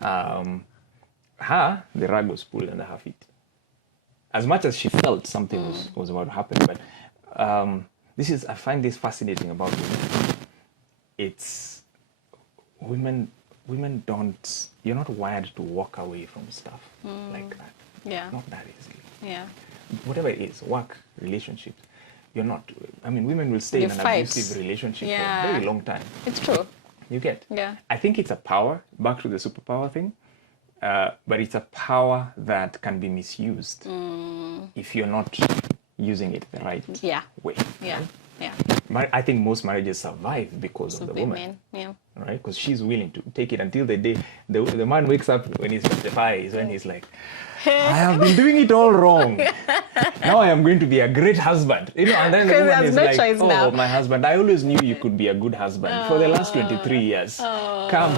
The rug was pulled under her feet. As much as she felt something was about to happen, but I find this fascinating about women. It's women don't, you're not wired to walk away from stuff like that. Yeah. Not that easily. Yeah. Whatever it is, work, relationships, you're not, I mean, women will stay They in an fight. abusive relationship for Yeah. a very long time. It's true. You get? Yeah. I think it's a power, back to the superpower thing, but it's a power that can be misused if you're not using it the right way. Yeah. Right? Yeah. I think most marriages survive because of the woman. Yeah. Right? Because she's willing to take it until the day the man wakes up when he's 55 is when he's like, I have been doing it all wrong. Now I am going to be a great husband. You know, and then the woman is like, oh, my husband, I always knew you could be a good husband for the last 23 years. Come,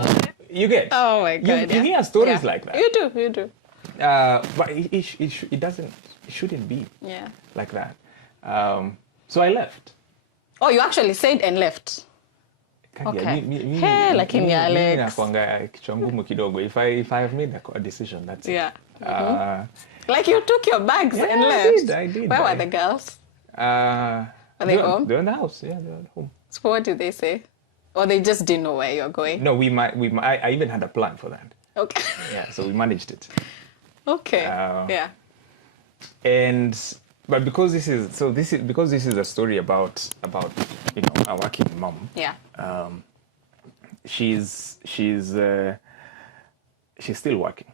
you get? Oh my God. You hear stories like that. You do. But it shouldn't be like that. So I left. Oh, you actually said and left. Okay. Hey, lakini Alex. Nakwanga kichwa ngumu kidogo. If I have made a decision, that's it. Yeah. Like you took your bags and left. I did. Where were the girls? Were they home? They were in the house. Yeah, they were at home. So what did they say? Or they just didn't know where you're going? No, I even had a plan for that. Okay. Yeah, so we managed it. Okay. Yeah. But because this is a story about a working mom. Yeah. She's still working,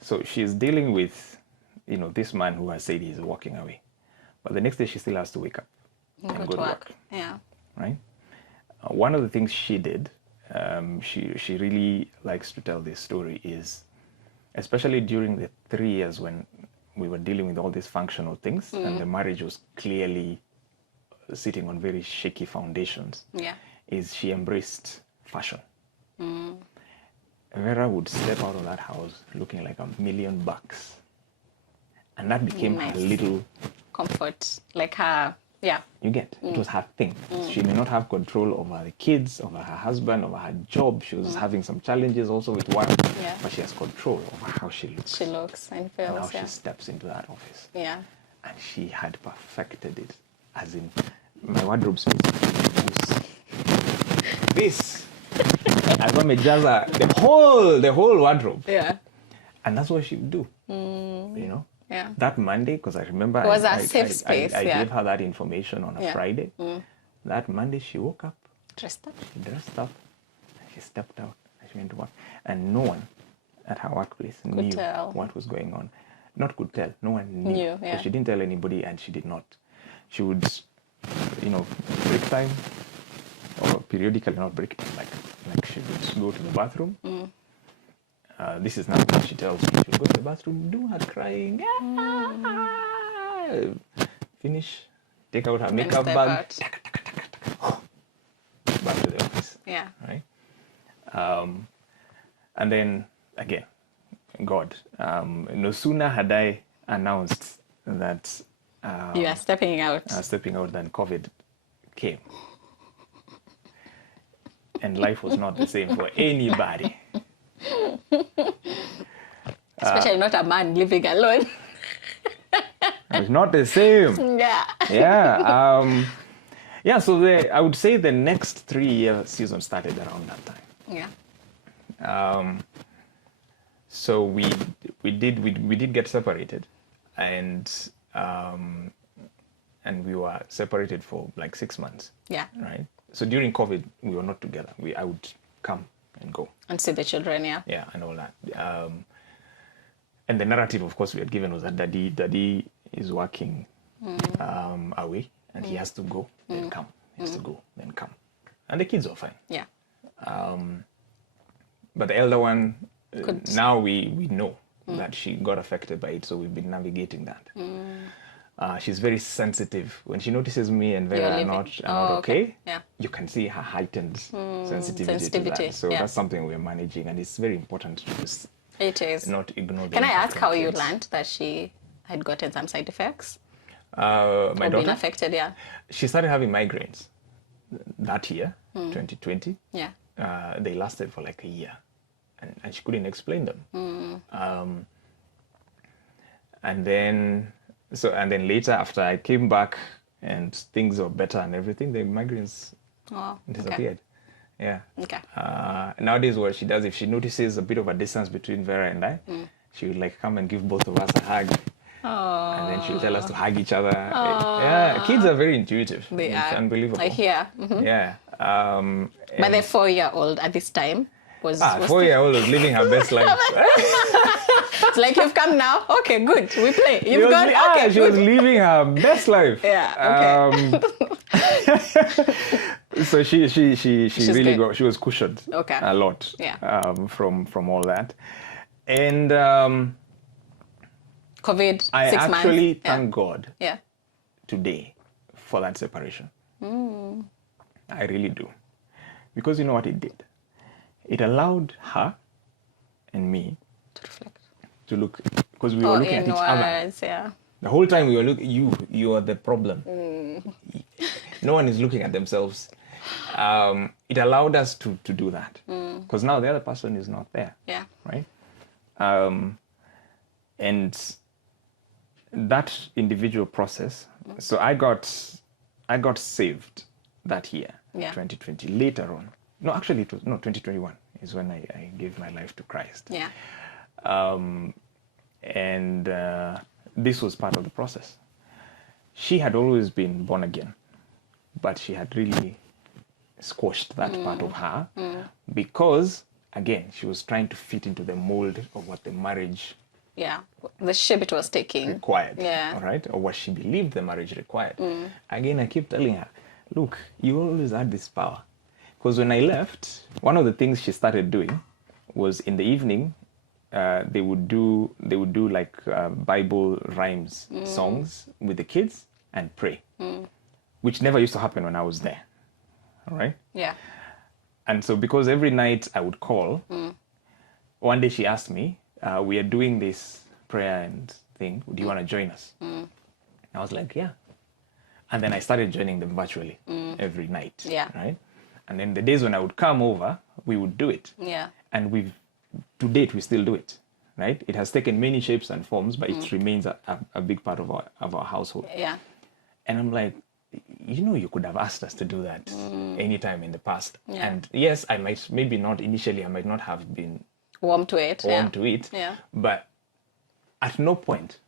so she's dealing with this man who has said he's walking away, but the next day she still has to wake up and go to work. Yeah. Right. One of the things she did, she really likes to tell this story, is especially during the 3 years when we were dealing with all these functional things and the marriage was clearly sitting on very shaky foundations, is she embraced fashion. Vera would step out of that house looking like $1 million. And that became her little comfort, like her, you get, it was her thing. She may not have control over the kids, over her husband, over her job. She was having some challenges also with work, but she has control over how she looks. She looks and feels, and how she steps into that office. Yeah. And she had perfected it, as in, my wardrobe space. This. I got me just the whole wardrobe. Yeah. And that's what she would do. You know? Yeah. That Monday, because I remember it was a safe space. I gave her that information on a Friday. That Monday she woke up. Dressed up. She dressed up. And she stepped out. And she went to work. And no one at her workplace knew what was going on. Not could tell. No one knew. Because she didn't tell anybody and she did not. She would, break time, or periodically, not break time, like she would go to the bathroom. This is now what she tells me. She'll go to the bathroom, do her crying, finish, take out her makeup bag, back to the office. Yeah. Right? And then, again, God, no sooner had I announced that you are stepping out. Than COVID came. And life was not the same for anybody. Especially not a man living alone. It's not the same. Yeah. So I would say the next 3-year season started around that time. Yeah. So we did get separated, and we were separated for like 6 months. Yeah. Right. So during COVID, we were not together. I would come and go. And see the children, yeah. Yeah, and all that. And the narrative, of course, we had given was that daddy is working away, and he has to go, then come. He has to go, then come. And the kids were fine. Yeah. But the elder one, now we know that she got affected by it, so we've been navigating that. She's very sensitive. When she notices me and Vera are not okay, you can see her heightened sensitivity to that. So that's something we're managing, and it's very important to just not ignore. Can I ask how you learned that she had gotten some side effects? My daughter? Been affected, yeah. She started having migraines that year, 2020. Yeah. They lasted for like a year. and she couldn't explain them. And then later, after I came back and things were better and everything, the migraines disappeared. Yeah. Okay. Nowadays, what she does, if she notices a bit of a distance between Vera and I, she would like come and give both of us a hug. And then she'll tell us to hug each other. Yeah, kids are very intuitive. It's unbelievable. I hear. Yeah. But the 4-year-old at this time was 4-year-old was living her best life. It's like, you've come now. Okay, good. We play. You've gone. Okay, she was living her best life. Yeah. Okay. So she really she was cushioned a lot from all that. And COVID, I 6 months. actually thank God Yeah. today for that separation. I really do. Because you know what it did? It allowed her and me To reflect. to look, because we were looking at each other. Yeah. The whole time we were looking, you are the problem. No one is looking at themselves. It allowed us to do that. Because now the other person is not there. Yeah. Right? And that individual process, so I got saved that year, 2020, later on. No, actually it was, 2021 is when I gave my life to Christ. Yeah. And this was part of the process. She had always been born again, but she had really squashed that part of her because, again, she was trying to fit into the mold of what the marriage the shape it was taking required, all right, or what she believed the marriage required. Again, I keep telling her, look, you always had this power. Because when I left, one of the things she started doing was in the evening, they would do like Bible rhymes songs with the kids and pray, which never used to happen when I was there. All right. Yeah. And so because every night I would call, one day she asked me, we are doing this prayer and thing. Do you want to join us? I was like, yeah. And then I started joining them virtually every night. Yeah. Right. And then the days when I would come over, we would do it. Yeah. And to date, we still do it. Right. It has taken many shapes and forms, but it remains a big part of our household. Yeah. And I'm like, you could have asked us to do that anytime in the past. Yeah. And yes, I might not have been warm to it. Yeah. But at no point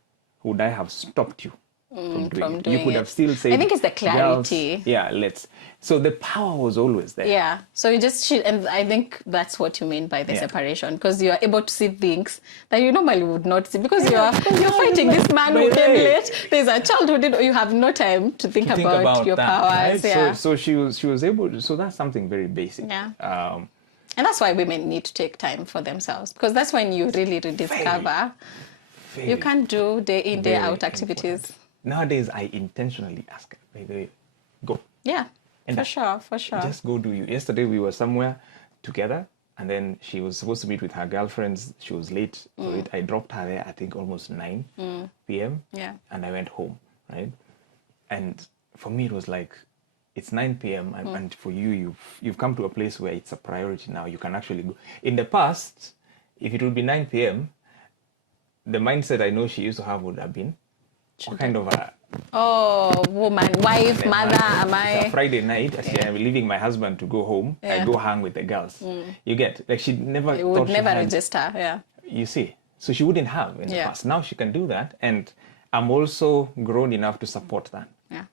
would I have stopped you from doing it. You could have still said, I think it's the clarity. Girls, so the power was always there. Yeah. So you just, and I think that's what you mean by the separation, because you are able to see things that you normally would not see, because you're fighting this man who came late. There's a child who did. You have no time to think about your that, powers. Right? Yeah. So she was able to. So that's something very basic. Yeah. And that's why women need to take time for themselves, because that's when you really rediscover. You can't do day in, day out activities. Important. Nowadays, I intentionally ask her, go. Yeah, and for sure. Just go do you. Yesterday, we were somewhere together, and then she was supposed to meet with her girlfriends. She was late for it. I dropped her there, I think, almost 9 p.m. Yeah. And I went home, right? And for me, it was like, it's 9 p.m. And for you, you've come to a place where it's a priority now. You can actually go. In the past, if it would be 9 p.m., the mindset I know she used to have would have been, what kind of a... woman, wife, mother, am I... It's a Friday night, I'm leaving my husband to go home. I go hang with the girls. You get, like, she never it would never register, You see, so she wouldn't have in the past. Now she can do that, and I'm also grown enough to support that. Yeah.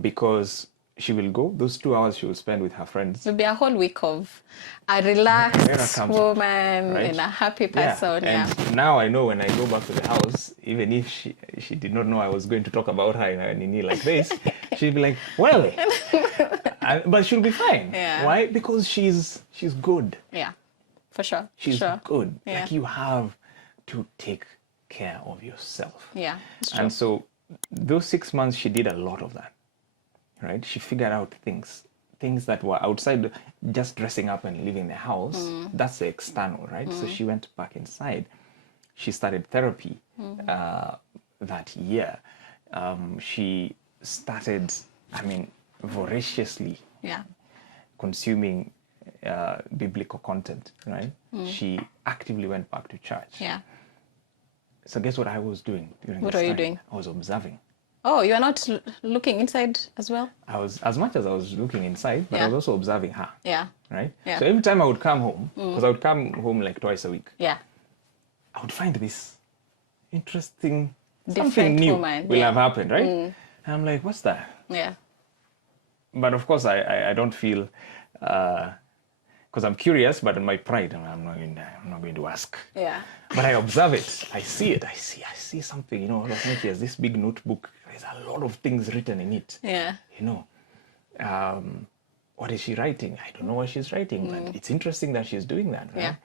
Because she will go, those 2 hours she will spend with her friends. It'll be a whole week of a relaxed woman and a happy person. And now I know when I go back to the house, even if she did not know I was going to talk about her in a nini like this, she'd be like, well, but she'll be fine. Yeah. Why? Because she's good. Yeah, for sure. She's good. Yeah. Like, you have to take care of yourself. Yeah, it's true. And so those 6 months, she did a lot of that. Right? She figured out things that were outside just dressing up and leaving the house. That's the external, right? So she went back inside. She started therapy that year. She started, voraciously consuming biblical content, right? She actively went back to church. Yeah. So guess what I was doing during What this were you time? doing? I was observing. Oh, you are not looking inside as well? I was, as much as I was looking inside, but I was also observing her. Yeah. Right? Yeah. So every time I would come home, because I would come home like twice a week. Yeah. I would find this interesting, Different something new woman. will have happened, right? And I'm like, what's that? Yeah. But of course, I don't feel, because I'm curious, but in my pride, I'm not going to ask. Yeah. But I observe it. I see it. I see something. You know, she has this big notebook. There's a lot of things written in it. Yeah. You know, what is she writing? I don't know what she's writing, but it's interesting that she's doing that. Right?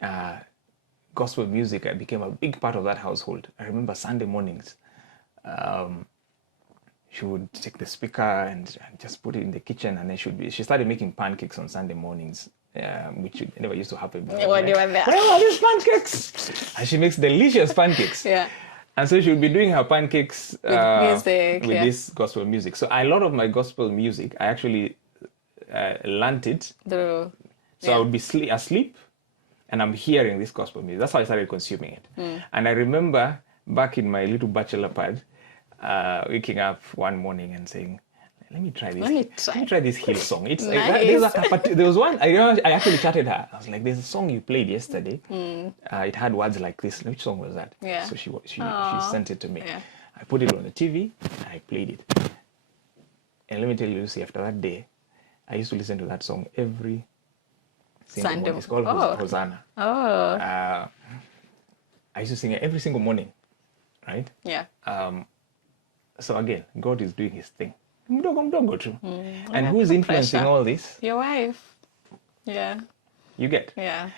Yeah. Gospel music became a big part of that household. I remember Sunday mornings. She would take the speaker and just put it in the kitchen, and then she started making pancakes on Sunday mornings, which never used to happen before. When you were there. Where are these pancakes? And she makes delicious pancakes. Yeah. And so she would be doing her pancakes with this gospel music. So a lot of my gospel music, I actually learned it. So I would be asleep, and I'm hearing this gospel music. That's how I started consuming it. And I remember back in my little bachelor pad, waking up one morning and saying, let me try this. Let me try this hill song. It's nice. There was one. I actually chatted her. I was like, "There's a song you played yesterday. It had words like this. Which song was that?" Yeah. So she sent it to me. Yeah. I put it on the TV and I played it. And let me tell you, Lucy, after that day, I used to listen to that song every single morning. It's called Hosanna. Oh. I used to sing it every single morning, right? Yeah. So again, God is doing His thing. Don't go through. And who's influencing all this? Your wife. Yeah. You get. Yeah.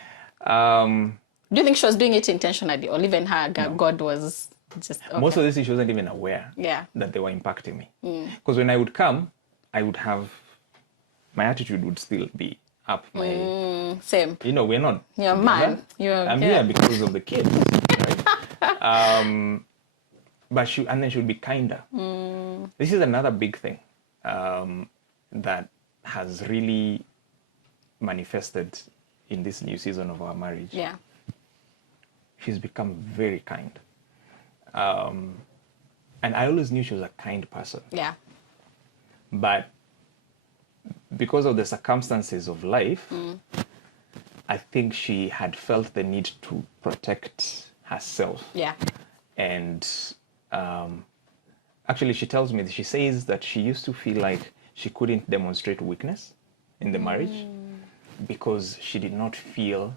Do you think she was doing it intentionally, or even her God was just... Okay. Most of this, she wasn't even aware that they were impacting me. Because when I would come, I would have... My attitude would still be up. Same. You know, we're not... You're a man. I'm here because of the kids. Right? And then she would be kinder. This is another big thing that has really manifested in this new season of our marriage. Yeah. She's become very kind. And I always knew she was a kind person. Yeah. But because of the circumstances of life, I think she had felt the need to protect herself. Yeah. And actually, she tells me, she says that she used to feel like she couldn't demonstrate weakness in the marriage because she did not feel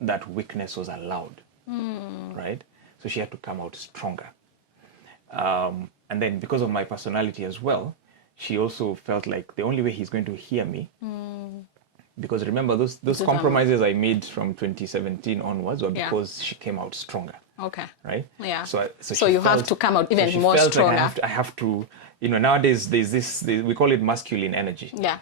that weakness was allowed, right? So she had to come out stronger. And then because of my personality as well, she also felt like the only way he's going to hear me, because remember those compromises I made from 2017 onwards were because she came out stronger. Okay. Right? Yeah. So you have to come out even more stronger. Like I have to, nowadays there's this, we call it masculine energy. Yeah.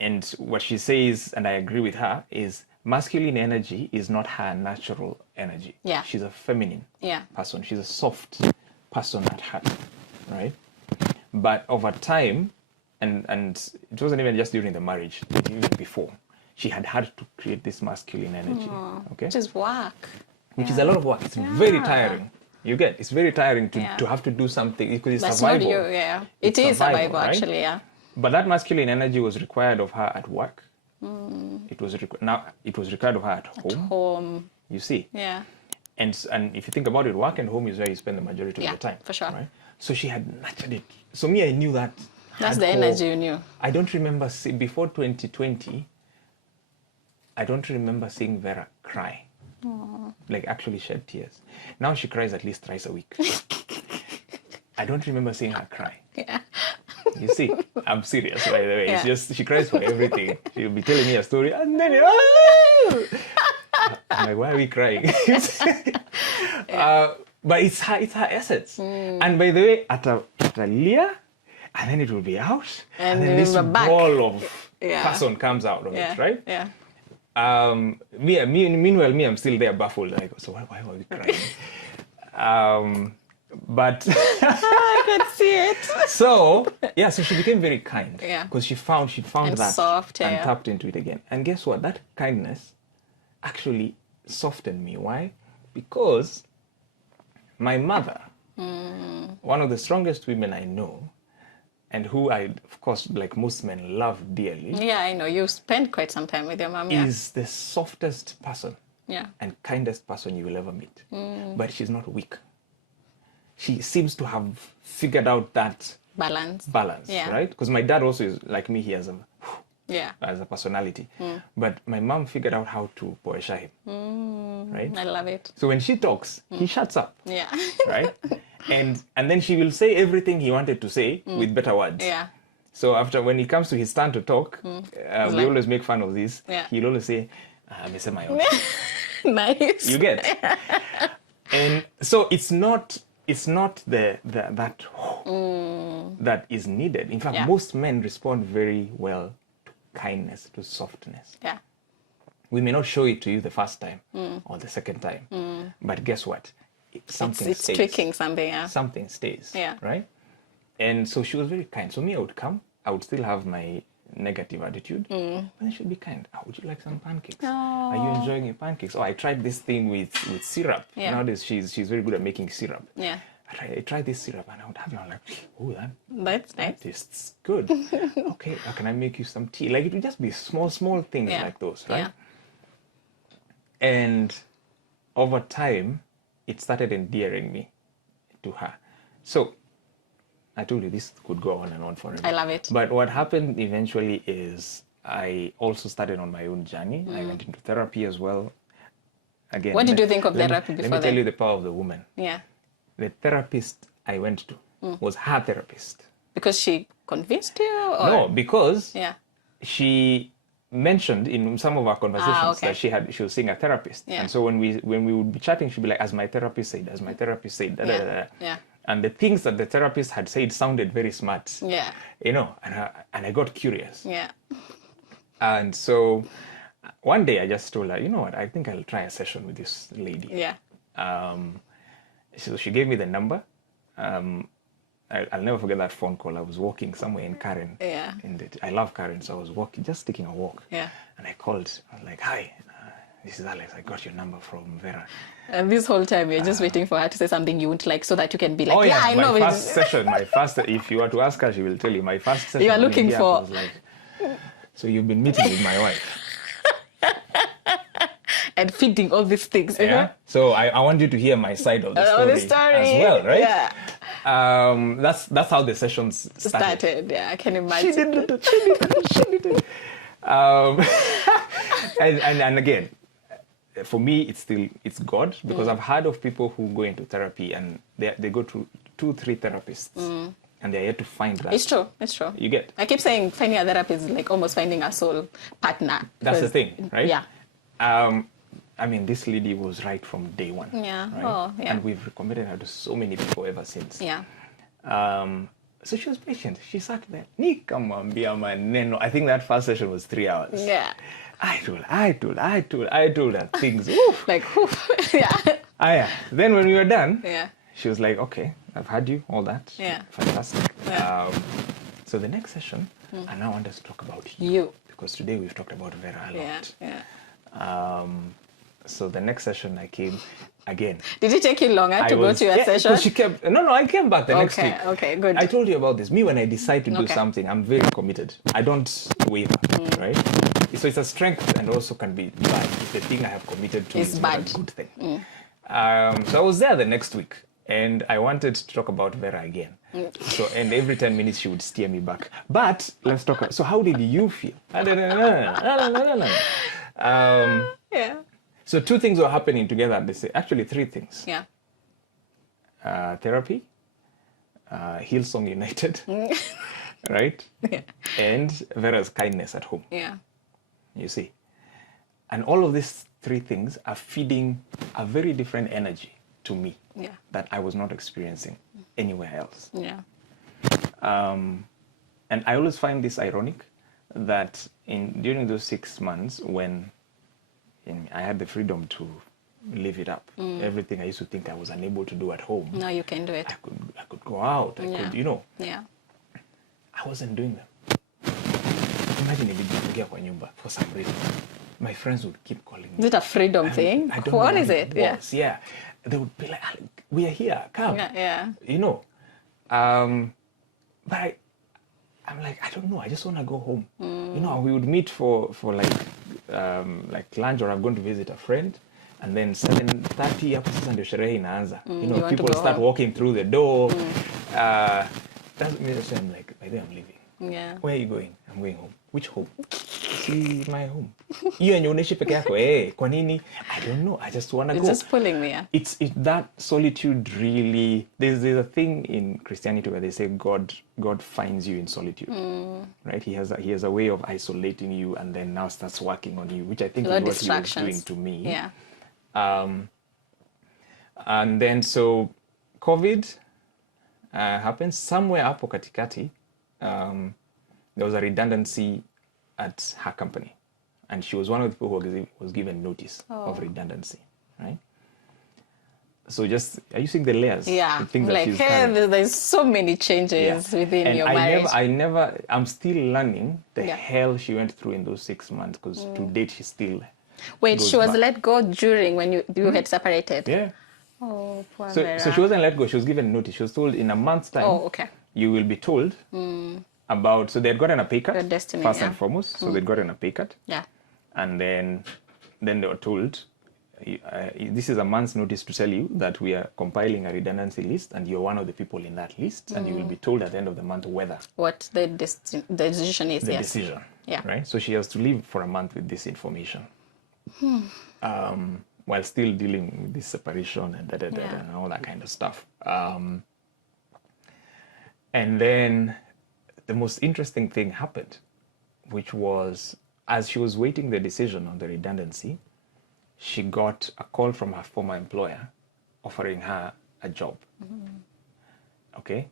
And what she says, and I agree with her, is masculine energy is not her natural energy. Yeah. She's a feminine person. She's a soft person at heart, right? But over time, and it wasn't even just during the marriage, even before, she had to create this masculine energy. Okay. Which is work. Which is a lot of work. It's very tiring. You get, it's very tiring to have to do something because it's survival. It is survival, right? Actually, yeah. But that masculine energy was required of her at work. It was required of her at home. At home. You see. Yeah. And if you think about it, work and home is where you spend the majority of the time. For sure. Right? So she had nurtured it. So me, I knew that. That's the energy you knew. I don't remember before 2020. I don't remember seeing Vera cry. Like actually shed tears. Now she cries at least thrice a week. I don't remember seeing her cry. Yeah. You see, I'm serious, by the way. It's just, she cries for everything. She'll be telling me a story and then, I'm like, why are we crying? But it's her essence. And by the way, at a Leah, and then it will be out, and then this ball of person comes out of it, right? Yeah. Meanwhile, I'm still there baffled. Like, so why are we crying? But I could see it. So she became very kind. Yeah. Because she found and that soft, and tapped into it again. And guess what? That kindness actually softened me. Why? Because my mother, one of the strongest women I know, and who I, of course, like most men, love dearly. Yeah, I know. You spend quite some time with your mom. Is the softest person Yeah. and kindest person you will ever meet. But she's not weak. She seems to have figured out that balance, yeah. Right? Because my dad also is like me. He has a personality. But my mom figured out how to poesha him. Right? I love it. So when she talks, he shuts up. Yeah. Right? And then she will say everything he wanted to say with better words. Yeah. So when it comes to his turn to talk, we always make fun of this. Yeah. He'll always say, "Amesema yote." Nice. You get? And so it's not that that is needed. In fact, most men respond very well to kindness, to softness. Yeah. We may not show it to you the first time or the second time, but guess what? Something it's stays. tweaking something. Yeah. Something stays. Yeah. Right? And so she was very kind. So me, I would come. I would still have my negative attitude, but then she'd be kind. Oh, would you like some pancakes? Oh. Are you enjoying your pancakes? Oh, I tried this thing with syrup. Yeah. Nowadays, she's very good at making syrup. Yeah. I tried this syrup, and I would have it. I'm like, oh, that's nice. That tastes good. Okay, can I make you some tea? Like, it would just be small things like those, right? Yeah. And over time, it started endearing me to her. So I told you this could go on and on forever. I love it. But what happened eventually is I also started on my own journey. I went into therapy as well. Again, what did you think of therapy before that? Let me tell you the power of the woman. Yeah. The therapist I went to was her therapist. Because she convinced you? Or? No, because yeah. she mentioned in some of our conversations okay. that she was seeing a therapist. Yeah. And so when we would be chatting, she'd be like, as my therapist said, da, da, da, da. Yeah. And the things that the therapist had said sounded very smart. Yeah. You know, and I got curious. Yeah. And so one day I just told her, you know what, I think I'll try a session with this lady. Yeah. So she gave me the number. I'll never forget that phone call. I was walking somewhere in Karen. Yeah. I love Karen, so I was walking, just taking a walk. Yeah. And I called. I was like, "Hi, this is Alex. I got your number from Vera." And this whole time you're just waiting for her to say something you wouldn't like, so that you can be like, oh, yeah, I know. My first session, if you were to ask her, she will tell you. My first session. You are looking for. I was like, so you've been meeting with my wife. And feeding all these things. Yeah. So I want you to hear my side of the story as well, right? Yeah. That's how the sessions started. Yeah, I can imagine. She did it. And again, for me, it's God, because I've heard of people who go into therapy and they go to 2-3 therapists. And they're yet to find that. It's true. You get. I keep saying finding a therapist is like almost finding a soul partner. That's the thing, right? Yeah. I mean, this lady was right from day one. Yeah. Right? Oh, yeah. And we've recommended her to so many people ever since. Yeah. So she was patient. She sat there. Nikamwambia maneno. I think that first session was 3 hours. Yeah. I told her things. Oof. Like, oof. Yeah. Yeah. Then when we were done, yeah. She was like, okay, I've had you, all that. Yeah. Fantastic. Yeah. So the next session, I now want us to talk about you. Because today we've talked about Vera a lot. Yeah. So the next session I came again. Did it take you longer to go to your session? She kept, no, I came back the next week. Okay, good. I told you about this. Me, when I decide to do something, I'm very committed. I don't waver, right? So it's a strength and also can be bad if the thing I have committed to is not a good thing. So I was there the next week. And I wanted to talk about Vera again. So, and every 10 minutes she would steer me back. But let's talk. So how did you feel? Yeah. So 2 things were happening together at the same. Actually 3 things. Yeah. Therapy, Hillsong United, right? Yeah. And Vera's kindness at home. Yeah. You see, and all of these 3 things are feeding a very different energy to me. Yeah. That I was not experiencing anywhere else. Yeah. And I always find this ironic that during those 6 months when I had the freedom to live it up. Everything I used to think I was unable to do at home. Now you can do it. I could go out. I could, you know. Yeah. I wasn't doing them. Imagine if you get kwa nyumba for some reason. My friends would keep calling me. Is it a freedom thing? I don't what know is it? Was. Yeah. They would be like, we are here, come. Yeah. You know. But I'm like, I don't know. I just want to go home. You know, we would meet for like lunch, or I'm going to visit a friend. And then 7:30 hapo sasa ndio sherehe inaanza. You know, people start walking through the door. That's me. I'm like, by the way, I'm leaving. Yeah. Where are you going? I'm going home. Which home? See, my home. Hiyo yenye unaishi peke yako. Kwa nini? I don't know. I just want to go. It's just pulling me. Yeah. It's that solitude really. There's a thing in Christianity where they say God finds you in solitude, right? He has a way of isolating you, and then now starts working on you, which I think is what he was doing to me. Yeah. And then so COVID happened somewhere hapo katikati. There was a redundancy at her company, and she was one of the people who was given notice of redundancy, right? So just, are you seeing the layers? Yeah, the things like, hey, there's so many changes within and your marriage. I'm still learning the hell she went through in those 6 months, because to date she still Wait, she was let go during when you had separated? Yeah. Oh, poor Vera. So she wasn't let go. She was given notice. She was told in a month's time. Oh, okay. You will be told about. So they had gotten a pay cut. Your destiny, first and foremost. So they'd gotten a pay cut. Yeah. And then they were told, this is a month's notice to tell you that we are compiling a redundancy list, and you're one of the people in that list, and you will be told at the end of the month whether what the decision is. The decision. Yeah. Right. So she has to live for a month with this information. While still dealing with this separation and and all that kind of stuff. And then the most interesting thing happened, which was, as she was waiting the decision on the redundancy, she got a call from her former employer offering her a job. Okay?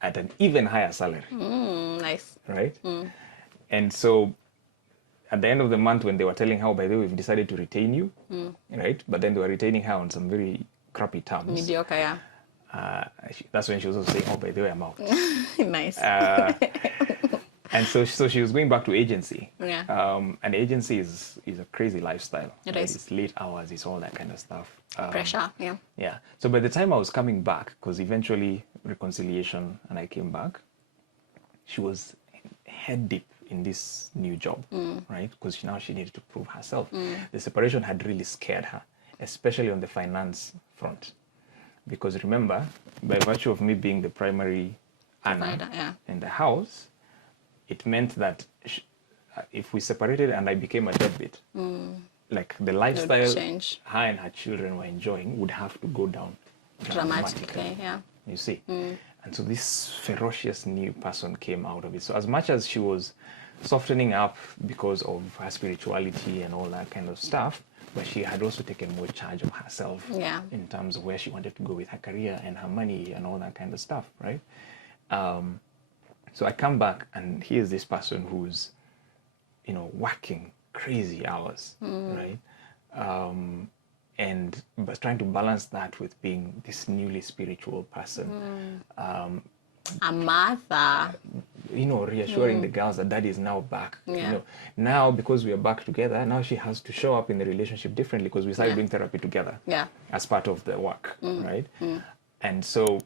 At an even higher salary. Nice. Right? And so at the end of the month, when they were telling her, by the way, we've decided to retain you, right? But then they were retaining her on some very crappy terms. Mediocre, yeah. That's when she was also saying, by the way, I'm out. Nice. And so she was going back to agency. Yeah. And agency is a crazy lifestyle. It right? is. It's late hours, it's all that kind of stuff. Pressure, yeah. Yeah. So by the time I was coming back, because eventually reconciliation, and I came back, she was head deep in this new job, right? Because now she needed to prove herself. The separation had really scared her, especially on the finance front. Because remember, by virtue of me being the primary earner in the house, it meant that if we separated and I became a deadbeat, like the lifestyle her and her children were enjoying would have to go down dramatically. Yeah. You see? And so this ferocious new person came out of it. So as much as she was softening up because of her spirituality and all that kind of stuff, but she had also taken more charge of herself in terms of where she wanted to go with her career and her money and all that kind of stuff, right? So I come back, and here's this person who's, working crazy hours, right? And but trying to balance that with being this newly spiritual person. A mother. Reassuring the girls that daddy is now back. Now because we are back together, now she has to show up in the relationship differently, because we started doing therapy together as part of the work, right? And so,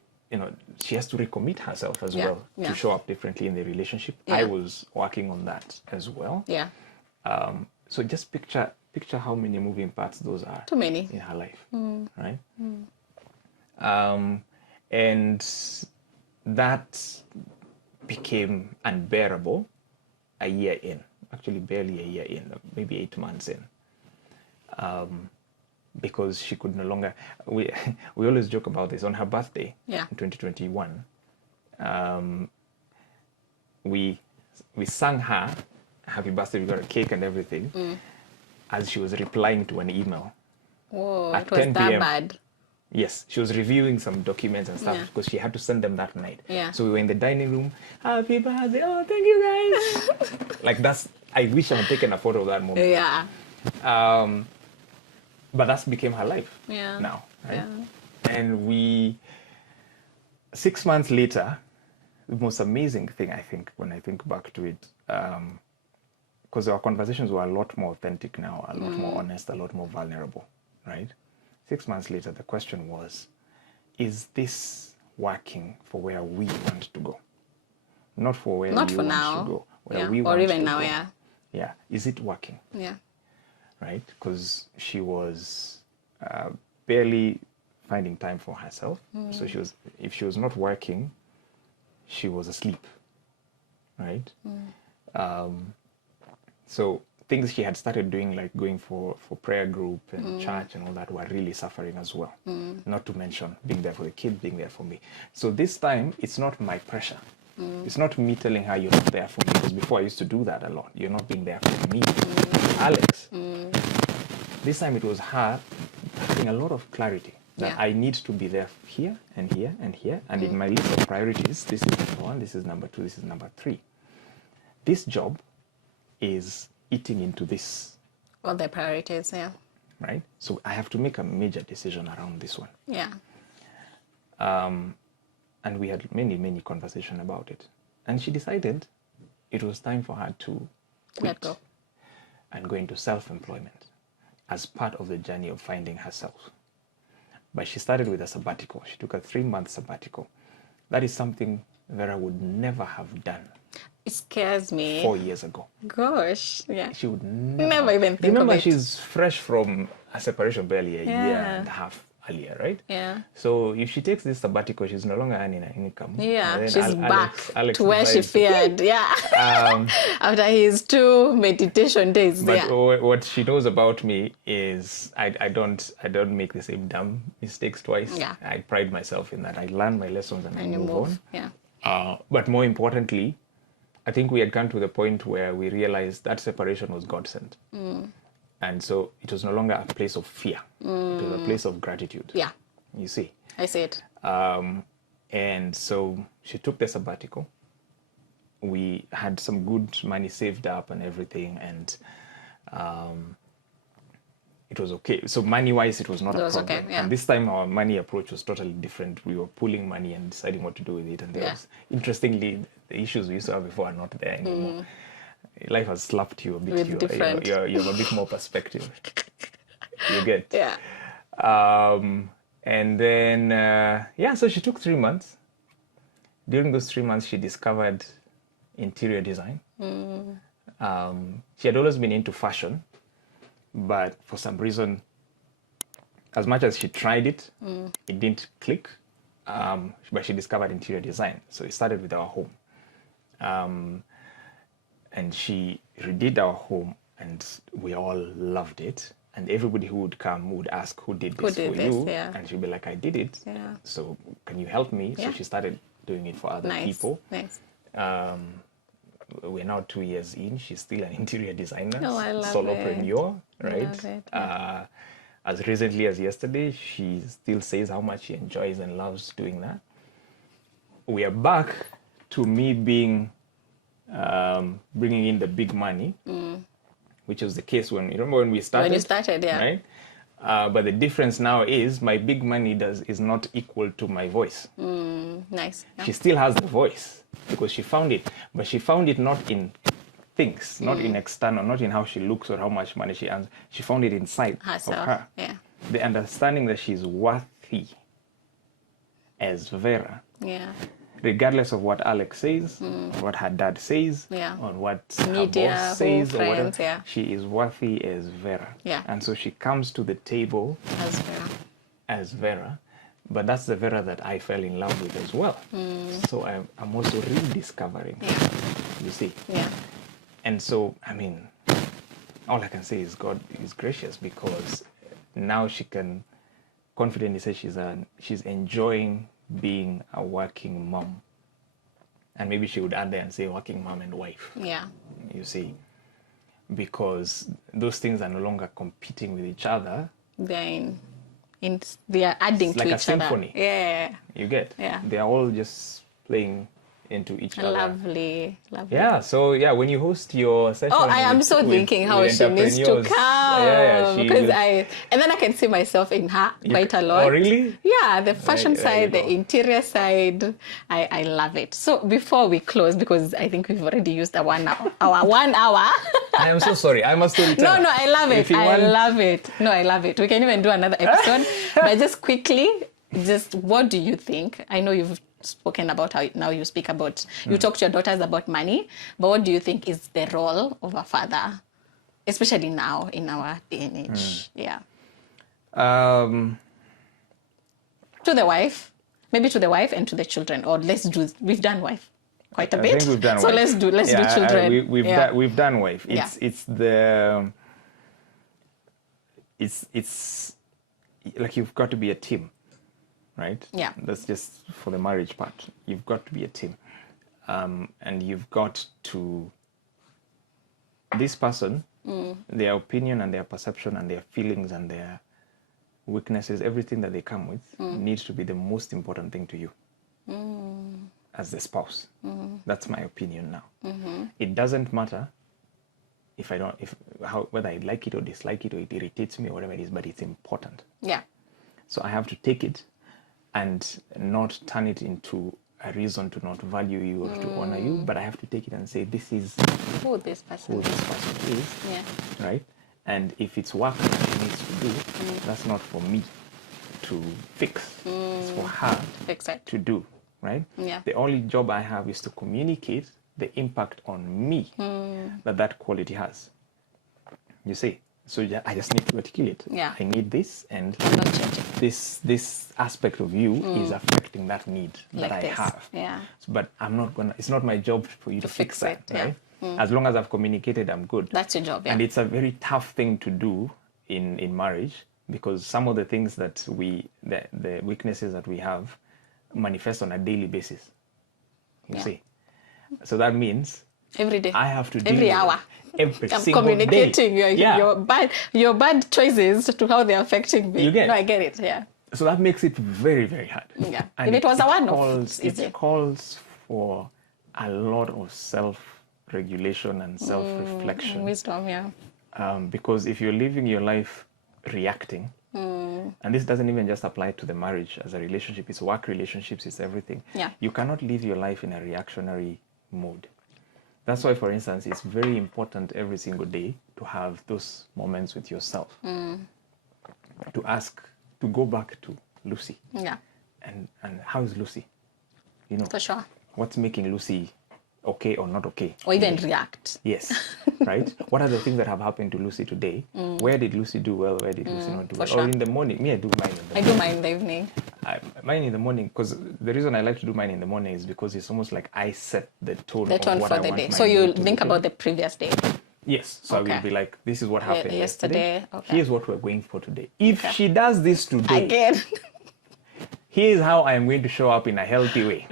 she has to recommit herself as well to show up differently in the relationship. I was working on that as well. Yeah. So just picture how many moving parts those are. Too many. In her life, right? And that became unbearable a year in. Actually, barely a year in, maybe 8 months in. Because she could no longer. We always joke about this. On her birthday, in 2021, we sang her happy birthday. We got a cake and everything, as she was replying to an email. Whoa, it was that bad. Yes, she was reviewing some documents and stuff because she had to send them that night. Yeah. So we were in the dining room. Happy birthday! Oh, thank you guys. Like I wish I had taken a photo of that moment. Yeah. but that became her life now, right? And 6 months later, the most amazing thing, I think, when I think back to it, because our conversations were a lot more authentic now, a lot more honest, a lot more vulnerable, right? 6 months later, the question was, is this working for where we want to go? Not for where you want to go, where we want to go. Or even now, Yeah, is it working? Yeah. Right? Because she was barely finding time for herself. So if she was not working, she was asleep, right? So things she had started doing, like going for prayer group and church and all that, were really suffering as well. Not to mention being there for the kid, being there for me. So this time, it's not my pressure. It's not me telling her you're not there for me, because before I used to do that a lot. You're not being there for me, Alex. This time it was her having a lot of clarity that I need to be there here and here and here. And in my list of priorities, this is number 1, this is number 2, this is number 3. This job is eating into this. All the priorities, Right? So I have to make a major decision around this one. Yeah. And we had many, many conversations about it. And she decided it was time for her to quit and go into self-employment as part of the journey of finding herself. But she started with a sabbatical. She took a 3-month sabbatical. That is something Vera would never have done. It scares me. 4 years ago. Gosh, yeah. She would never even think of it. Remember, she's fresh from a separation barely a year and a half earlier, right? Yeah. So if she takes this sabbatical, she's no longer earning an income. Yeah, she's back to where she feared. Yeah. After his 2 meditation days. But what she knows about me is I don't make the same dumb mistakes twice. Yeah. I pride myself in that. I learn my lessons and I move on. Yeah. But more importantly, I think we had come to the point where we realized that separation was godsend. And so it was no longer a place of fear. It was a place of gratitude. Yeah. You see? I see it. And so she took the sabbatical. We had some good money saved up and everything. And it was okay. So money-wise, it was not a problem. Okay, yeah. And this time, our money approach was totally different. We were pulling money and deciding what to do with it. And there was, interestingly, the issues we used to have before are not there anymore. Life has slapped you a bit. You have a bit more perspective. You get. Yeah. And then, so she took 3 months. During those 3 months, she discovered interior design. She had always been into fashion, but for some reason, as much as she tried it, it didn't click. But she discovered interior design. So it started with our home. And she redid our home, and we all loved it. And everybody who would come would ask, who did this for you? Yeah. And she'd be like, I did it. Yeah. So can you help me? So she started doing it for other people. Nice. We're now 2 years in. She's still an interior designer, I love solopreneur, right? I love it. As recently as yesterday, she still says how much she enjoys and loves doing that. We are back to me being bringing in the big money, which was the case when we started. When you started, yeah. Right? But the difference now is my big money is not equal to my voice. Nice. Yeah. She still has the voice because she found it, but she found it not in things, not in external, not in how she looks or how much money she earns. She found it inside herself, of her. Yeah. The understanding that she's worthy as Vera. Yeah. Regardless of what Alex says, what her dad says, or what media, her boss says, or friends, whatever, she is worthy as Vera. Yeah. And so she comes to the table as Vera, but that's the Vera that I fell in love with as well. So I'm also rediscovering, you see. Yeah. And so, I mean, all I can say is God is gracious, because now she can confidently say she's enjoying being a working mom. And maybe she would add there and say working mom and wife. Yeah. You see, because those things are no longer competing with each other. They are adding to each other. Like a symphony. Yeah. You get? Yeah. They are all just playing into each other. Lovely. Yeah, so yeah, when you host your session, I am so thinking how she needs to come, because and then I can see myself in her quite a lot. Oh, really? Yeah, the fashion side, the interior side, I love it. So before we close, because I think we've already used the 1 hour, our 1 hour. I am so sorry. I'm a storyteller. No, I love it. Love it. No, I love it. We can even do another episode, but just quickly, just what do you think? I know you've spoken about how now you speak about, you talk to your daughters about money, but what do you think is the role of a father, especially now in our day and age? Yeah. To the wife, maybe to the wife and to the children, or we've done wife quite a bit. I think we've done so wife. let's do children. We've done wife. It's like you've got to be a team. Right? Yeah. That's just for the marriage part. You've got to be a team. And you've got to, this person, their opinion and their perception and their feelings and their weaknesses, everything that they come with needs to be the most important thing to you as the spouse. That's my opinion now. It doesn't matter whether I like it or dislike it or it irritates me or whatever it is, but it's important. Yeah. So I have to take it and not turn it into a reason to not value you or to honor you, but I have to take it and say, this is who this person is, right? And if it's work that she needs to do, that's not for me to fix. It's for her to do, right? Yeah. The only job I have is to communicate the impact on me that quality has. You see? So I just need to articulate. Yeah. I need this, and this aspect of you is affecting that need that I have. Yeah. So, but I'm not gonna. It's not my job for you to fix that, right? As long as I've communicated, I'm good. That's your job. Yeah. And it's a very tough thing to do in marriage, because some of the things that the weaknesses that we have manifest on a daily basis. You see. So that means every day. I have to deal every hour. Every I'm single communicating day. your bad choices to how they're affecting me. You get? No, I get it. Yeah. So that makes it very, very hard. Yeah. And if it was a one-off, it calls for a lot of self-regulation and self-reflection. Wisdom, yeah. Because if you're living your life reacting, and this doesn't even just apply to the marriage as a relationship, it's work relationships, it's everything. Yeah. You cannot live your life in a reactionary mode. That's why, for instance, it's very important every single day to have those moments with yourself. To ask, to go back to Lucy. Yeah. And how is Lucy? You know, for sure. What's making Lucy okay or not okay? Or even react. Yes, right? What are the things that have happened to Lucy today? Where did Lucy do well? Where did Lucy not do well? Sure. Or in the morning. Me, I do mine in the morning. I do mine in the evening. Mine in the morning, because the reason I like to do mine in the morning is because it's almost like I set the tone of what for I the want day. my So you day think to about the previous day. Yes. So I will be like, this is what happened yesterday. Okay. Here's what we're going for today. If she does this today, again, here's how I am going to show up in a healthy way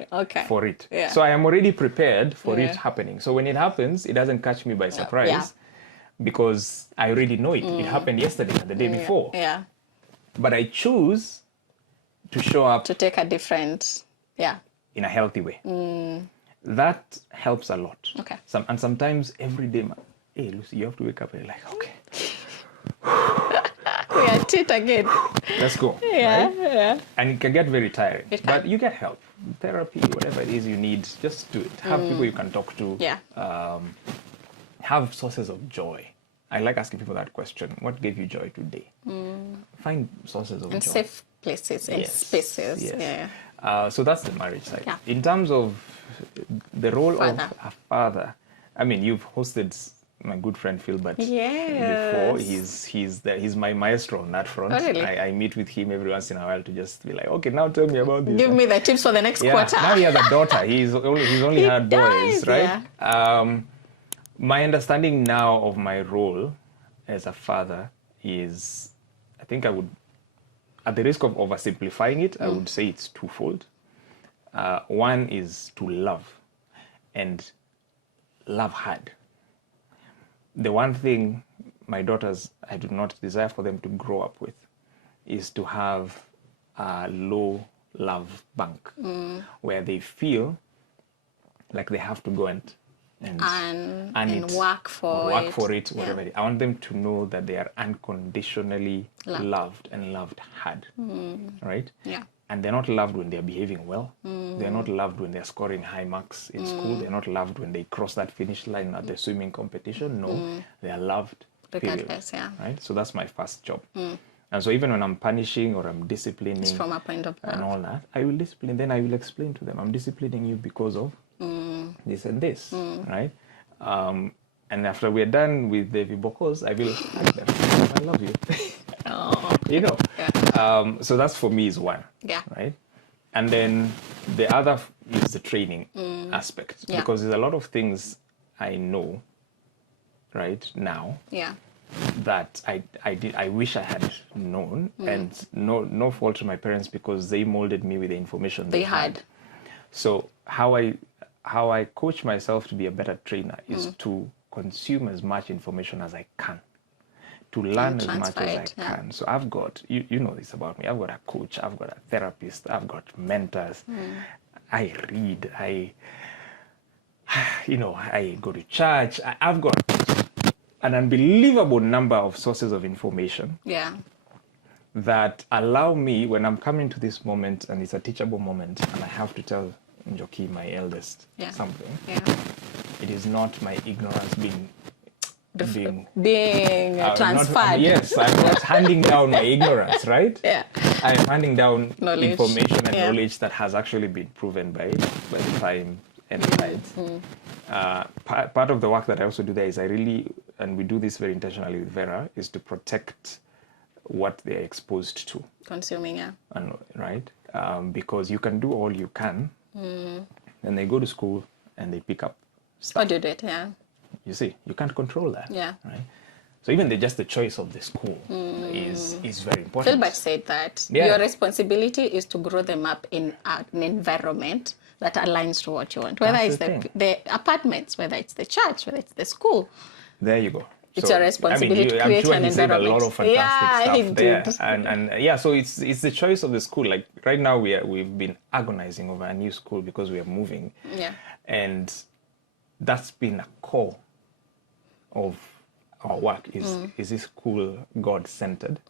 for it. Yeah. So I am already prepared for it happening. So when it happens, it doesn't catch me by surprise because I already know it. It happened yesterday and the day before. Yeah. But I choose to show up to take a different, in a healthy way. That helps a lot. Okay. And sometimes every day, hey Lucy, you have to wake up and you're like, okay. We are at it again. Let's go. Yeah, right? yeah. And it can get very tiring. But you get help. Therapy, whatever it is you need, just do it. Have people you can talk to. Yeah. Have sources of joy. I like asking people that question. What gave you joy today? Find sources of joy. And safe places and spaces. Yes. Yeah. So that's the marriage side. Yeah. In terms of the role of a father, I mean, you've hosted my good friend Philbert before. He's my maestro on that front. Oh, really? I meet with him every once in a while to just be like, okay, now tell me about this. Give me the tips for the next quarter. Now he has a daughter. He's only had boys, right? Yeah. My understanding now of my role as a father is, I think I would, at the risk of oversimplifying it, I would say it's twofold. One is to love, and love hard. The one thing my daughters, I do not desire for them to grow up with, is to have a low love bank, where they feel like they have to go and work for it, whatever. I want them to know that they are unconditionally loved and loved hard, right? Yeah. And they're not loved when they're behaving well. They're not loved when they're scoring high marks in school. They're not loved when they cross that finish line at the swimming competition. No, they are loved. Regardless, yeah. Right? So that's my first job. And so even when I'm punishing or I'm disciplining, it's from a point of love. And all that, I will discipline. Then I will explain to them, I'm disciplining you because of this and this, right? And after we're done with the vibocos, I will hug them. I love you. You know. Yeah. So that's for me is one. Yeah. Right. And then the other is the training aspect, because there's a lot of things I know right now. Yeah. That I wish I had known, and no fault to my parents because they molded me with the information they had. So how I coach myself to be a better trainer is to consume as much information as I can, to learn as much as I can. So I've got, you know this about me, I've got a coach, I've got a therapist, I've got mentors. I read, I go to church. I've got an unbelievable number of sources of information that allow me, when I'm coming to this moment and it's a teachable moment and I have to tell Njoki, my eldest, something, it is not my ignorance being transferred. Yes, I'm not handing down my ignorance, right? Yeah. I'm handing down knowledge. Information and knowledge that has actually been proven by the time and tides. Part of the work that I also do there is and we do this very intentionally with Vera, is to protect what they're exposed to. Consuming, And, right? Because you can do all you can, and they go to school and they pick up stuff. Or do it, You see, you can't control that. Yeah. Right? So even just the choice of the school is very important. Philbert said that your responsibility is to grow them up in an environment that aligns to what you want. Whether it's the apartments, whether it's the church, whether it's the school. There you go. It's your responsibility to create an environment. A lot of fantastic stuff there. And so it's the choice of the school. Like right now we've been agonizing over a new school because we are moving. Yeah. And that's been a core of our work is this school God-centered?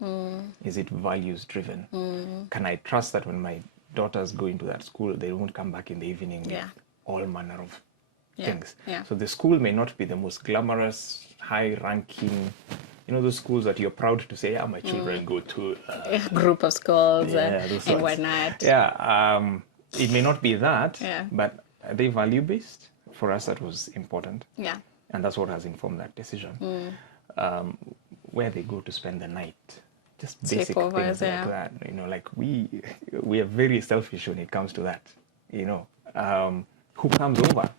Is it values-driven? Can I trust that when my daughters go into that school, they won't come back in the evening with all manner of things? Yeah. So the school may not be the most glamorous, high-ranking, those schools that you're proud to say, my children go to a group of schools and whatnot. Yeah, it may not be that, but are they value-based? For us, that was important. Yeah. And that's what has informed that decision. Where they go to spend the night, just basic things like that. Like we are very selfish when it comes to that. Who comes over?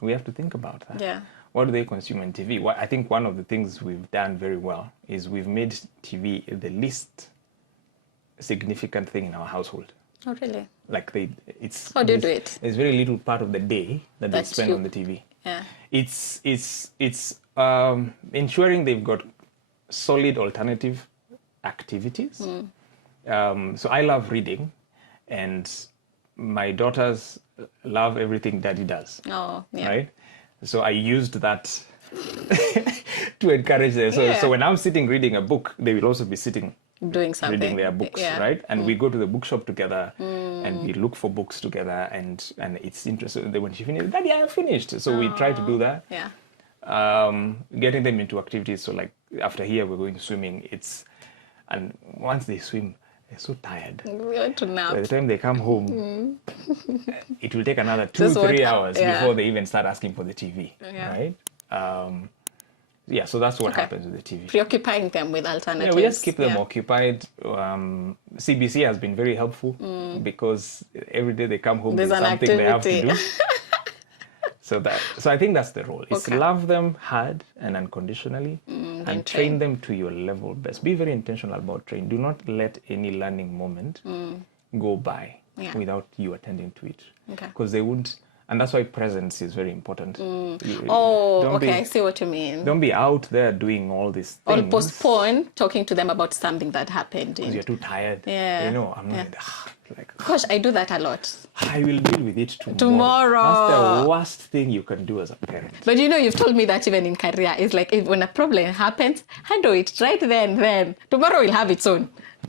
We have to think about that. Yeah. What do they consume on TV? I think one of the things we've done very well is we've made TV the least significant thing in our household. Oh, really? Like how do you do it? There's very little part of the day that they spend on the TV. Yeah. It's ensuring they've got solid alternative activities. So I love reading, and my daughters love everything Daddy does. Oh, yeah. Right? So I used that to encourage them. So when I'm sitting reading a book, they will also be sitting doing something, reading their books, right? And we go to the bookshop together and we look for books together, and it's interesting. When she finished, Daddy, I have finished. So we try to do that. Yeah. Getting them into activities. So like after here, we're going swimming. And once they swim, they're so tired. We want to nap. By the time they come home, it will take another 2-3 hours before they even start asking for the TV, right? So that's what happens with the TV. Preoccupying them with alternatives. Yeah, we just keep them occupied. CBC has been very helpful because every day they come home with something they have to do. So I think that's the role. It's love them hard and unconditionally and train them to your level best. Be very intentional about training. Do not let any learning moment go by without you attending to it. Because they won't And that's why presence is very important. I see what you mean. Don't be out there doing all these things. Or postpone talking to them about something that happened. Because you're too tired. Yeah. You know, I'm not like... Gosh, I do that a lot. I will deal with it tomorrow. That's the worst thing you can do as a parent. But you know, you've told me that even in career, it's like when a problem happens, handle it right there and then. Tomorrow will have its own.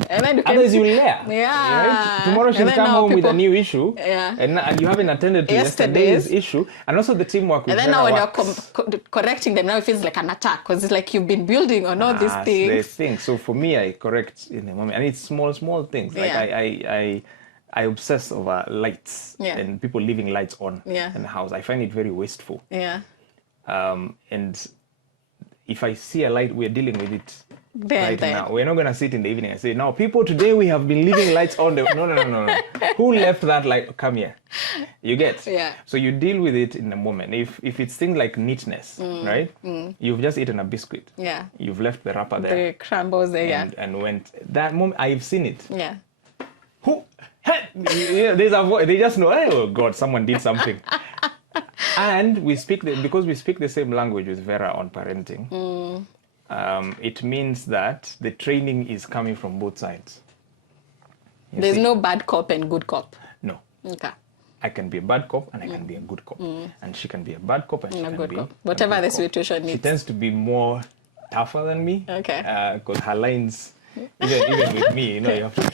And then otherwise you will layer. Yeah. Right? Tomorrow she'll come home with a new issue. Yeah. And you haven't attended to yesterday's issue. And also the teamwork with and then now when you're correcting them, now it feels like an attack. Because it's like you've been building on all these things. So for me, I correct in the moment. And it's small things. Like I obsess over lights and people leaving lights on in the house. I find it very wasteful. Yeah. And if I see a light, we're dealing with it right now. We're not going to sit in the evening and say, now, people, today we have been leaving lights on. No. Who left that light? Come here. You get? Yeah. So you deal with it in the moment. If it's things like neatness, right? You've just eaten a biscuit. Yeah. You've left the wrapper there. The crumbles there, and went. That moment, I've seen it. Yeah. Who? There's a voice. They just know, oh, God, someone did something. And because we speak the same language with Vera on parenting, it means that the training is coming from both sides. There's no bad cop and good cop. No. Okay. I can be a bad cop and I can be a good cop. And she can be a bad cop and she can be a whatever good the cop. situation needs. She tends to be more tougher than me. Okay. Because her lines, even with me, you have to...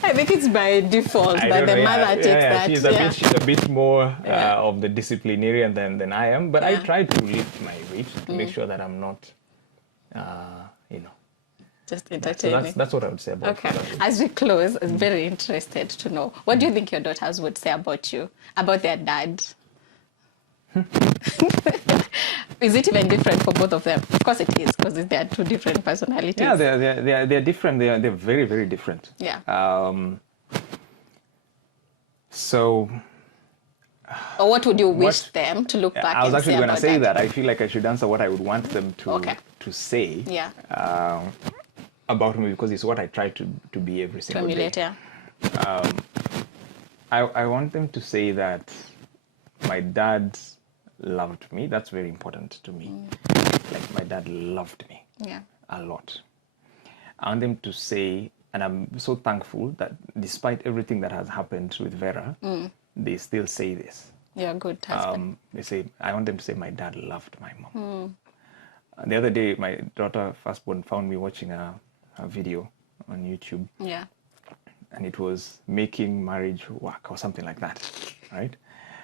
I think it's by default that the mother takes that. She's a bit more of the disciplinarian than I am, but I try to lift my weight to make sure that I'm not, just entertaining. So that's what I would say about Okay. As we close, I'm very interested to know, what do you think your daughters would say about you, about their dad? Is it even different for both of them? Of course it is, because they are two different personalities. Yeah, they're different. They're very, very different. Yeah. So... Or what would you wish them to look back and say? I was actually going to say that. I feel like I should answer what I would want them to say about me, because it's what I try to be every single day. Yeah. I want them to say that my dad loved me. That's very important to me. Like, my dad loved me a lot. I want them to say, and I'm so thankful that despite everything that has happened with Vera, they still say this. You're a good husband. They say, I want them to say, my dad loved my mom. The other day, my daughter, firstborn, found me watching a video on YouTube. Yeah. And it was making marriage work or something like that, right?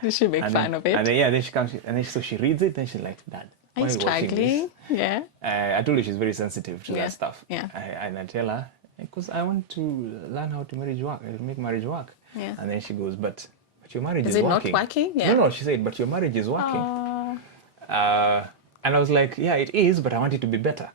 Did she make fun of it? And then she comes, and then so she reads it, then she's like, Dad, are you struggling? Yeah. I told her she's very sensitive to that stuff. Yeah. And I tell her, because I want to learn how to make marriage work. Yeah. And then she goes, but your marriage is working. Is it not working? Yeah. No, she said, but your marriage is working. And I was like, yeah, it is, but I want it to be better,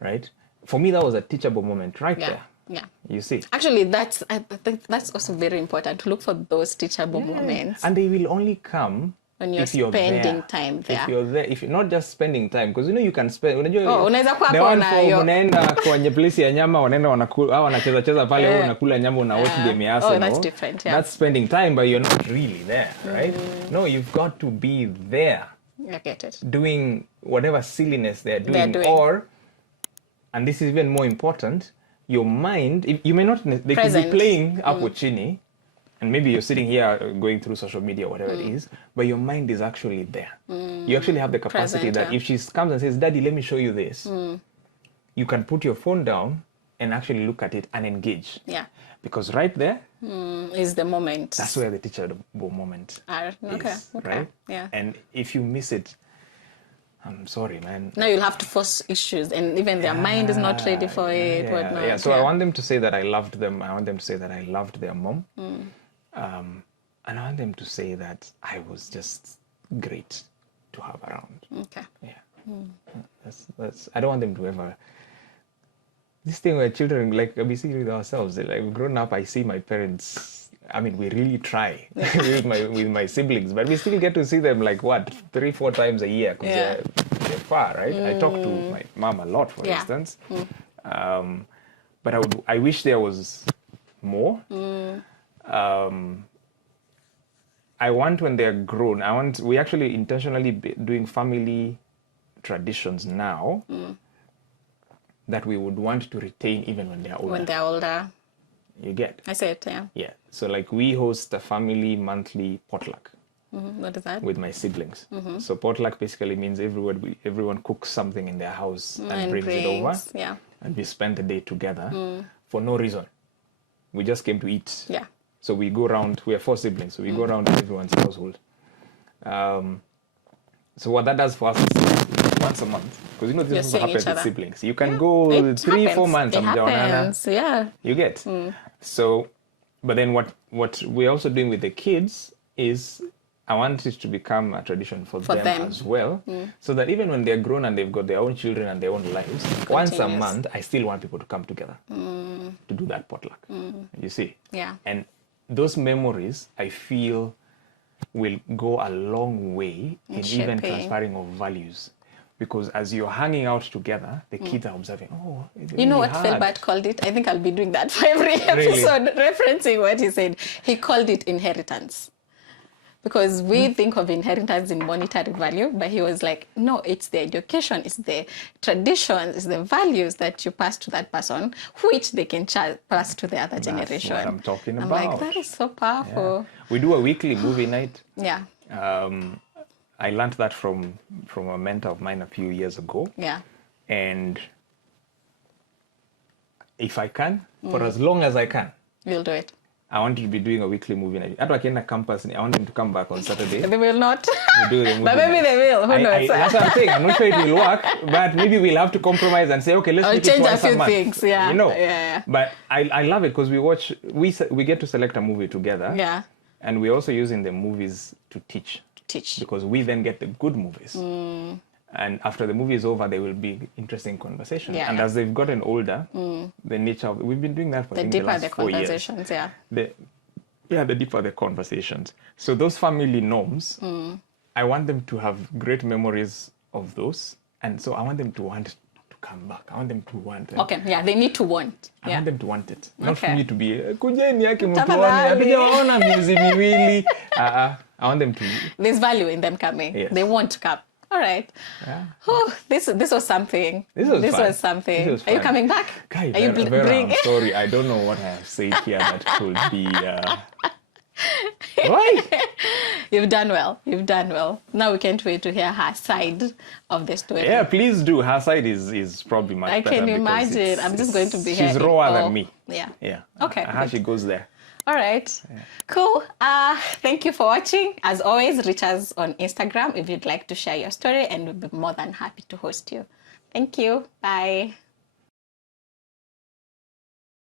right? For me, that was a teachable moment there. Yeah. You see? Actually, I think that's also very important, to look for those teachable moments. And they will only come when you're spending time there. If you're there, if you're not just spending time, because you can spend. Unaweza kuwa hapo unaenda kwenye place ya nyama, wanaenda wanacheza pale, wewe unakula nyama, una watch game ya Arsenal. That's different. Yeah. That's spending time, but you're not really there, right? No, you've got to be there. I get it. Doing whatever silliness they're doing. And this is even more important, your mind, you may not, they could be playing hapo chini, and maybe you're sitting here going through social media, whatever it is, but your mind is actually there. You actually have the capacity that if she comes and says, Daddy, let me show you this, you can put your phone down and actually look at it and engage. Yeah. Because right there is the moment. That's where the teachable moment is, right? Yeah. And if you miss it, I'm sorry, man. Now you'll have to force issues, and even their mind is not ready for it. Whatnot. So I want them to say that I loved them. I want them to say that I loved their mom. And I want them to say that I was just great to have around. Okay. Yeah. That's. I don't want them to ever. This thing where children, like, we see with ourselves. Like, growing up, I see my parents. I mean, we really try with my siblings, but we still get to see them like 3-4 times a year because they're far, right? I talk to my mom a lot, for instance. But I wish there was more. I want when they're grown, we actually intentionally doing family traditions now that we would want to retain even when they're older. When they're older. You get? I see it, yeah. Yeah. So like we host a family monthly potluck. What is that? With my siblings. So potluck basically means everyone cooks something in their house and brings it over. Yeah. And we spend the day together for no reason. We just came to eat. Yeah. So we go around, we are 4 siblings, so we go around everyone's household. So what that does for us is once a month, because this happens with siblings. You can go 3-4 months. It happens, yeah. You get. So, but then what we're also doing with the kids is I want it to become a tradition for them as well, so that even when they're grown and they've got their own children and their own lives, once a month, I still want people to come together to do that potluck. You see? Yeah. And those memories, I feel, will go a long way in even transferring of values. Because as you're hanging out together, the kids are observing, oh, it's really you know what hard. Philbert called it? I think I'll be doing that for every episode, referencing what he said. He called it inheritance. Because we think of inheritance in monetary value, but he was like, no, it's the education, it's the traditions, it's the values that you pass to that person, which they can pass to the other generation. That's what I'm talking about. I'm like, that is so powerful. Yeah. We do a weekly movie night. Yeah. I learned that from a mentor of mine a few years ago. Yeah. And if I can, for as long as I can, you'll do it. I want to be doing a weekly movie night. At Wakenda campus, I want them to come back on Saturday. They will not. We do the movie but maybe night. they will. Who knows? That's what I'm saying. I'm not sure it will work, but maybe we'll have to compromise and say, okay, let's make change it once a few month. things. Yeah. You know. Yeah. But I love it because we get to select a movie together. Yeah. And we're also using the movies to teach. Because we then get the good movies. And after the movie is over, there will be interesting conversations. Yeah, and as they've gotten older, the nature of we've been doing that for the last 4 years. Conversations, yeah. The deeper the conversations. So those family norms, I want them to have great memories of those. And so I want them to want to come back. I want them to want it. Okay, yeah, they need to want. I want them to want it. Not Okay. for me to be, kujeni yake mtuani, hatujaona miezi miwili. I want them to. There's value in them coming. Yes. They want to come. All right. Yeah. Oh, this was something. This was something. This was Are you fun. coming back? Guy, Are you I'm sorry. I don't know what I have said here that could be. Why? You've done well. You've done well. Now we can't wait to hear her side of the story. Yeah, please do. Her side is probably much better. I can imagine. I'm just going to be here. She's rawer than me. Yeah. Yeah. Okay. How she goes there. All right. Yeah. Cool. Thank you for watching. As always, reach us on Instagram if you'd like to share your story, and we'll be more than happy to host you. Thank you. Bye.